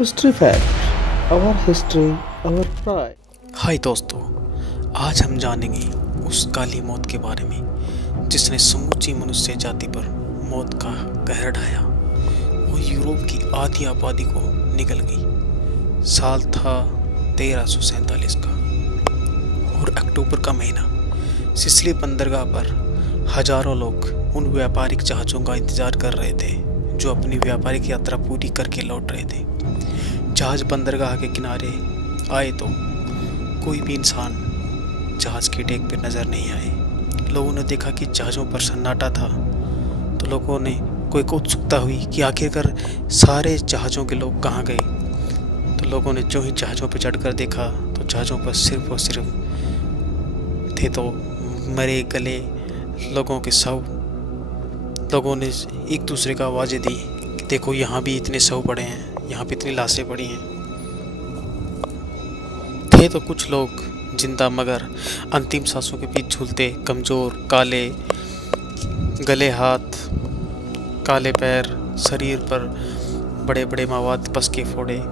History fact, our history our pride. Hi दोस्तों, आज हम जानेंगे उस काली मौत के बारे में जिसने समूची मनुष्य जाति पर मौत का कहर ढाया। वो यूरोप की आधी आबादी को निगल गई। साल था 1347 का और अक्टूबर का महीना। सिसिली बंदरगाह पर हजारों लोग उन व्यापारिक जहाज़ों का इंतज़ार कर रहे थे जो अपनी व्यापारिक यात्रा पूरी करके लौट रहे थे। जहाज़ बंदरगाह के किनारे आए तो कोई भी इंसान जहाज़ की डेक पर नज़र नहीं आए। लोगों ने देखा कि जहाज़ों पर सन्नाटा था तो लोगों ने कोई उत्सुकता हुई कि आखिरकार सारे जहाज़ों के लोग कहाँ गए। तो लोगों ने जो ही जहाज़ों पर चढ़कर देखा तो जहाज़ों पर सिर्फ और सिर्फ थे तो मरे गले लोगों के शव। लोगों ने एक दूसरे को आवाज़ें दी कि देखो यहाँ भी इतने शव पड़े हैं, यहाँ पे इतनी लाशें पड़ी हैं। थे तो कुछ लोग जिंदा मगर अंतिम सांसों के बीच झूलते, कमज़ोर, काले गले, हाथ, काले पैर, शरीर पर बड़े बड़े मवाद पस के फोड़े।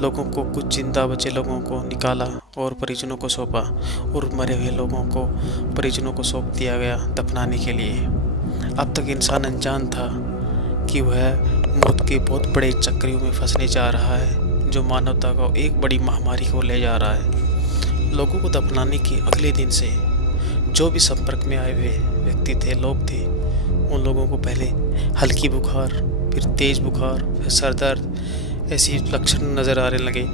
लोगों को कुछ जिंदा बचे लोगों को निकाला और परिजनों को सौंपा और मरे हुए लोगों को परिजनों को सौंप दिया गया दफनाने के लिए। अब तक इंसान अनजान था कि वह मौत के बहुत बड़े चक्रियों में फंसने जा रहा है जो मानवता को एक बड़ी महामारी को ले जा रहा है। लोगों को दफनाने के अगले दिन से जो भी संपर्क में आए हुए व्यक्ति थे, लोग थे, उन लोगों को पहले हल्की बुखार, फिर तेज़ बुखार, फिर सर दर्द, ऐसी लक्षण नज़र आने लगे।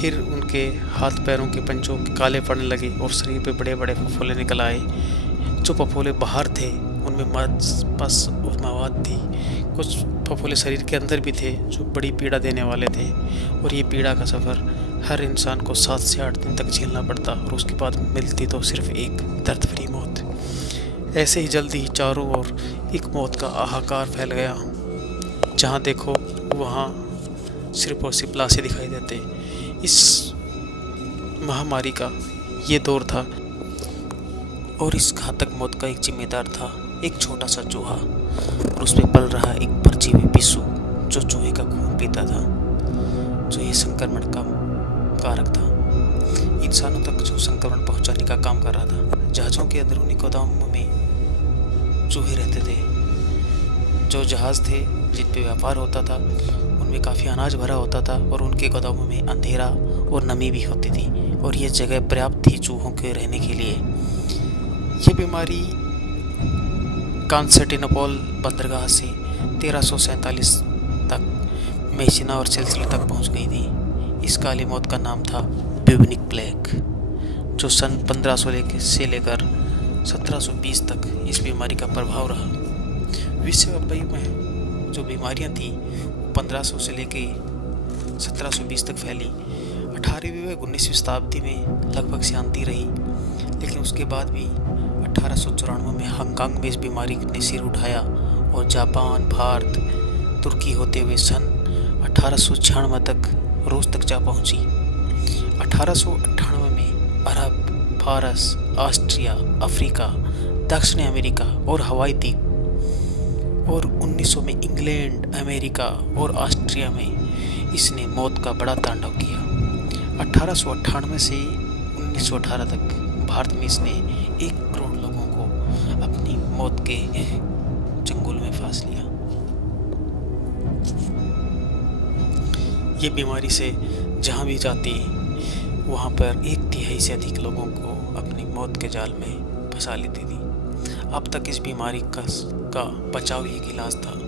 फिर उनके हाथ पैरों के पंजों काले पड़ने लगे और शरीर पे बड़े बड़े फफोले निकल आए। जो फफोले बाहर थे उनमें पस और मवाद थी। कुछ फफोले शरीर के अंदर भी थे जो बड़ी पीड़ा देने वाले थे और ये पीड़ा का सफ़र हर इंसान को 7 से 8 दिन तक झेलना पड़ता और उसके बाद मिलती तो सिर्फ एक दर्द भरी मौत। ऐसे ही जल्दी ही चारों ओर एक मौत का हाहाकार फैल गया। जहाँ देखो वहाँ सिर्फ और सिर्फ लाशें दिखाई देते। इस महामारी का ये दौर था और इस घातक मौत का एक जिम्मेदार था एक छोटा सा चूहा और उसमें पल रहा एक परजीवी पिस्सू जो चूहे का खून पीता था, जो ये संक्रमण का कारक था। इंसानों तक जो संक्रमण पहुंचाने का काम कर रहा था। जहाज़ों के अंदरूनी गोदामों में चूहे रहते थे। जो जहाज़ थे जिन पे व्यापार होता था उनमें काफ़ी अनाज भरा होता था और उनके गोदामों में अंधेरा और नमी भी होती थी और ये जगह पर्याप्त थी चूहों के रहने के लिए। ये बीमारी कॉन्स्टेंटिनोपल बंदरगाह से 1347 तक मेसिना और सिसिली तक पहुंच गई थी। इस काली मौत का नाम था ब्यूबनिक प्लेग, जो सन 1500 से लेकर 1720 तक इस बीमारी का प्रभाव रहा। विश्वव्यापी में जो बीमारियां थीं 1500 से लेकर 1720 तक फैली। 18वीं व 19वीं शताब्दी में लगभग शांति रही, लेकिन उसके बाद भी 1894 में हांगकांग में इस बीमारी ने सिर उठाया और जापान, भारत, तुर्की होते हुए सन 1896 तक रूस तक जा पहुंची। 1898 में अरब, फारस, ऑस्ट्रिया, अफ्रीका, दक्षिण अमेरिका और हवाई द्वीप और 1900 में इंग्लैंड, अमेरिका और ऑस्ट्रिया में इसने मौत का बड़ा तांडव किया। 1898 से 1918 तक भारत में इसने 1 करोड़ लोगों को अपनी मौत के चंगुल में फांस लिया। ये बीमारी से जहाँ भी जाती वहाँ पर 1/3 से अधिक लोगों को अपनी मौत के जाल में फंसा लेती थी। अब तक इस बीमारी का बचाव ही एक इलाज था।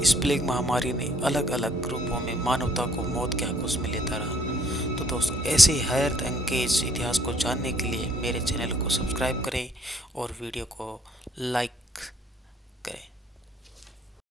इस प्लेग महामारी ने अलग अलग रूपों में मानवता को मौत के आगोश में लेता रहा। तो दोस्तों, ऐसे ही हैरत अंगेज इतिहास को जानने के लिए मेरे चैनल को सब्सक्राइब करें और वीडियो को लाइक करें।